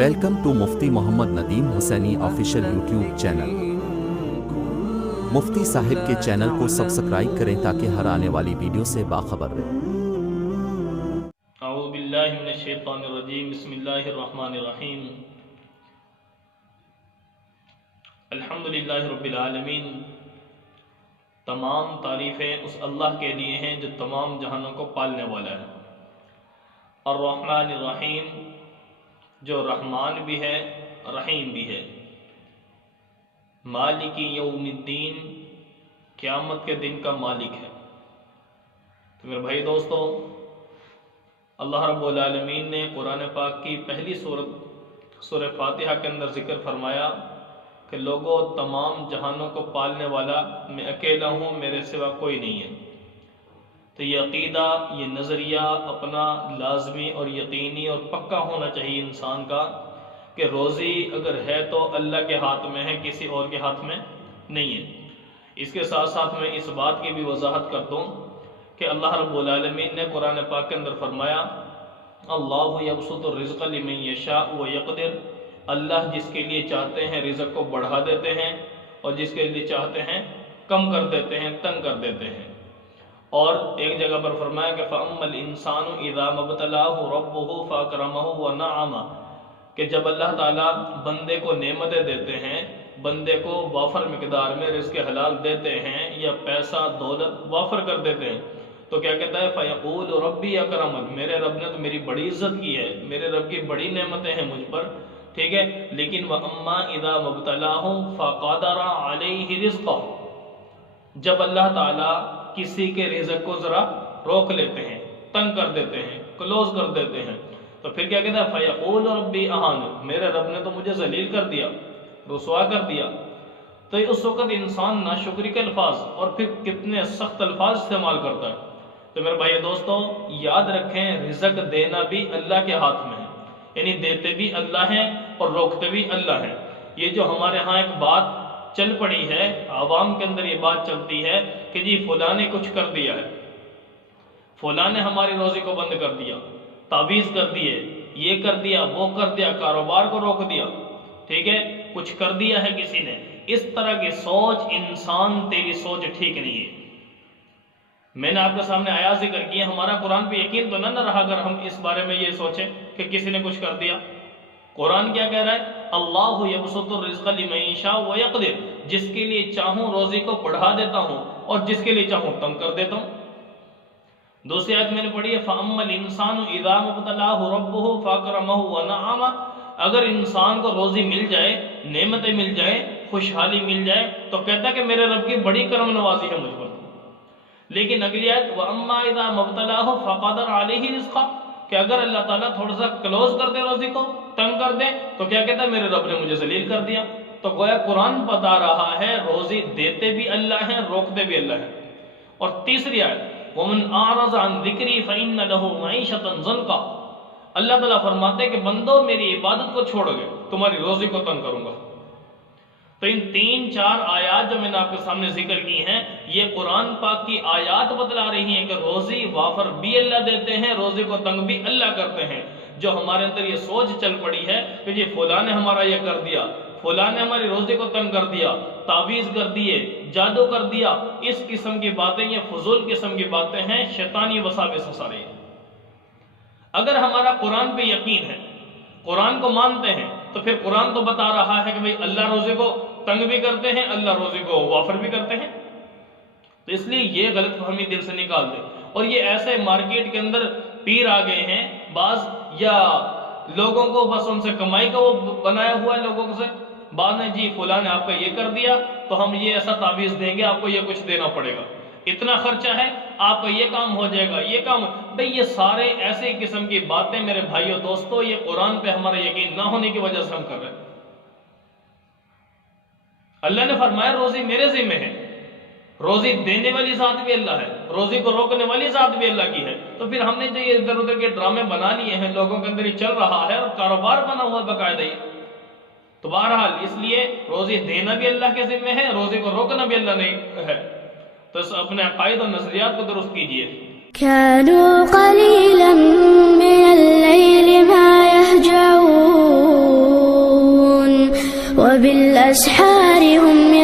Welcome to Mufti Muhammad Nadeem Hussaini official YouTube channel. Mufti sahab کے channel کو subscribe کریں تاکہ ہر آنے والی ویڈیو سے باخبر رہیں۔ اعوذ باللہ من الشیطان الرجیم، بسم اللہ الرحمن الرحیم۔ الحمدللہ رب العالمین، تمام تعریفیں اس اللہ کے لیے ہیں جو تمام جہانوں کو پالنے والا ہے۔ الرحمن الرحیم، جو رحمان بھی ہے رحیم بھی ہے۔ مالک یوم الدین، قیامت کے دن کا مالک ہے۔ تو میرے بھائی دوستو، اللہ رب العالمین نے قرآن پاک کی پہلی سورہ فاتحہ کے اندر ذکر فرمایا کہ لوگوں، تمام جہانوں کو پالنے والا میں اکیلا ہوں، میرے سوا کوئی نہیں ہے۔ تو یہ عقیدہ، یہ نظریہ اپنا لازمی اور یقینی اور پکا ہونا چاہیے انسان کا کہ روزی اگر ہے تو اللہ کے ہاتھ میں ہے، کسی اور کے ہاتھ میں نہیں ہے۔ اس کے ساتھ ساتھ میں اس بات کی بھی وضاحت کر دوں کہ اللہ رب العالمین نے قرآن پاک کے اندر فرمایا، اللہ یبسط الرزق لمن یشاء ویقدر، اللہ جس کے لیے چاہتے ہیں رزق کو بڑھا دیتے ہیں اور جس کے لیے چاہتے ہیں کم کر دیتے ہیں، تنگ کر دیتے ہیں۔ اور ایک جگہ پر فرمایا کہ فَأَمَّا الْإِنسَانُ إِذَا مَبْتَلَاهُ رَبُّهُ فَأَكْرَمَهُ وَنَعَمَهُ، کہ جب اللہ تعالیٰ بندے کو نعمتیں دیتے ہیں، بندے کو وافر مقدار میں رزق حلال دیتے ہیں یا پیسہ دولت وافر کر دیتے ہیں، تو کیا کہتا ہے فَيَقُولُ رَبِّي أَكْرَمَنِ، میرے رب نے تو میری بڑی عزت کی ہے، میرے رب کی بڑی نعمتیں ہیں مجھ پر، ٹھیک ہے۔ لیکن وَأَمَّا إِذَا مَبْتَلَاهُ فَقَدَرَ عَلَيْهِ رِزْقَهُ، جب اللہ تعالیٰ کسی کے رزق کو ذرا روک لیتے ہیں، تنگ کر دیتے ہیں، کلوز کر دیتے ہیں، تو پھر کیا کہتا ہے فَيَقُولُ رَبِّي أَهَانَ، میرے رب نے تو مجھے ذلیل کر دیا، رسوا کر دیا۔ تو اس وقت انسان ناشکری کے الفاظ اور پھر کتنے سخت الفاظ استعمال کرتا ہے۔ تو میرے بھائی دوستو، یاد رکھیں رزق دینا بھی اللہ کے ہاتھ میں ہے، یعنی دیتے بھی اللہ ہیں اور روکتے بھی اللہ ہیں۔ یہ جو ہمارے ہاں ایک بات چل پڑی ہے، عوام کے اندر یہ بات چلتی ہے کہ جی فلاں نے کچھ کر دیا ہے، فلاں نے ہماری روزی کو بند کر دیا، تعویذ کر دیے، یہ کر دیا، وہ کر دیا، کاروبار کو روک دیا، ٹھیک ہے، کچھ کر دیا ہے کسی نے۔ اس طرح کی سوچ انسان، تیری سوچ ٹھیک نہیں ہے۔ میں نے آپ کے سامنے آیات ذکر کی ہے، ہمارا قرآن پہ یقین تو نہ رہا اگر ہم اس بارے میں یہ سوچیں کہ کسی نے کچھ کر دیا۔ قرآن کیا کہہ رہا ہے؟ اللہ یبسط الرزق لمن یشاء ویقدر، جس کے لیے چاہوں روزی کو بڑھا دیتا ہوں اور جس کے لیے چاہوں تنگ کر دیتا ہوں۔ دوسری آیت میں نے پڑھی ہے فَأَمَّا الْإِنسَانُ إِذَا مَبْتَلَاهُ رَبُّهُ فَأَكْرَمَهُ وَنَعَمَهُ، اگر انسان کو روزی مل جائے، نعمتیں مل جائے، خوشحالی مل جائے تو کہتا ہے کہ میرے رب کی بڑی کرم نوازی ہے مجھ پر۔ لیکن اگلی آیت وَأَمَّا إِذَا مَبْتَلَاهُ فَقَدَرَ عَلَيْهِ رِزْقَهُ، کہ اگر اللہ تعالیٰ تھوڑا سا کلوز کر دے روزی کو، تنگ کر دے، تو کیا کہتا ہے میرے رب نے مجھے ذلیل کر دیا۔ تو گویا قرآن بتا رہا ہے روزی دیتے بھی اللہ ہیں، روکتے بھی اللہ ہیں۔ اور تیسری آیت وَمَنْ أَعْرَضَ عَنْ ذِكْرِي فَإِنَّ لَهُ مَعِيشَةً ضَنْكًا، اللہ تعالیٰ فرماتے ہیں کہ بندو میری عبادت کو چھوڑ گئے، تمہاری روزی کو تنگ کروں گا۔ تو ان تین چار آیات جو میں نے آپ کے سامنے ذکر کی ہیں، یہ قرآن پاک کی آیات بتلا رہی ہیں کہ روزی وافر بھی اللہ دیتے ہیں، روزی کو تنگ بھی اللہ کرتے ہیں۔ جو ہمارے اندر یہ سوچ چل پڑی ہے کہ جی فلاں نے ہمارا یہ کر دیا، فلاں نے ہماری روزی کو تنگ کر دیا، تعویذ کر دیے، جادو کر دیا، اس قسم کی باتیں، یہ فضول قسم کی باتیں ہیں، شیطانی وساوس سارے۔ اگر ہمارا قرآن پہ یقین ہے، قرآن کو مانتے ہیں، تو پھر قرآن تو بتا رہا ہے کہ بھئی اللہ روزی کو تنگ بھی کرتے ہیں، اللہ روزی کو وافر بھی کرتے ہیں۔ تو اس لیے یہ غلط فہمی دل سے نکال دیں۔ اور یہ ایسے مارکیٹ کے اندر پیر آ گئے ہیں بعض، یا لوگوں کو بس ان سے کمائی کا وہ بنایا ہوا ہے لوگوں سے، بعض نے جی فلاں نے آپ کا یہ کر دیا تو ہم یہ ایسا تعویذ دیں گے، آپ کو یہ کچھ دینا پڑے گا، اتنا خرچہ ہے، آپ کا یہ کام ہو جائے گا، یہ کام۔ بھئی یہ سارے ایسے قسم کی باتیں میرے بھائیوں دوستو، یہ قرآن پہ ہمارا یقین نہ ہونے کی وجہ سے ہم کر رہے ہیں۔ اللہ نے فرمایا روزی میرے ذمہ ہے، روزی دینے والی ذات بھی اللہ ہے، روزی کو روکنے والی ذات بھی اللہ کی ہے۔ تو پھر ہم نے جو یہ ادھر ادھر کے ڈرامے بنا لیے ہیں، لوگوں کے اندر یہ چل رہا ہے اور کاروبار بنا ہوا باقاعدہ ہی۔ تو بہرحال اس لیے روزی دینا بھی اللہ کے ذمہ ہے، روزی کو روکنا بھی اللہ نہیں ہے۔ تو اپنے عقائد اور نظریات کو درست کیجئے۔ كانوا قليلا من الليل ما يهجعون وبالأسحار هم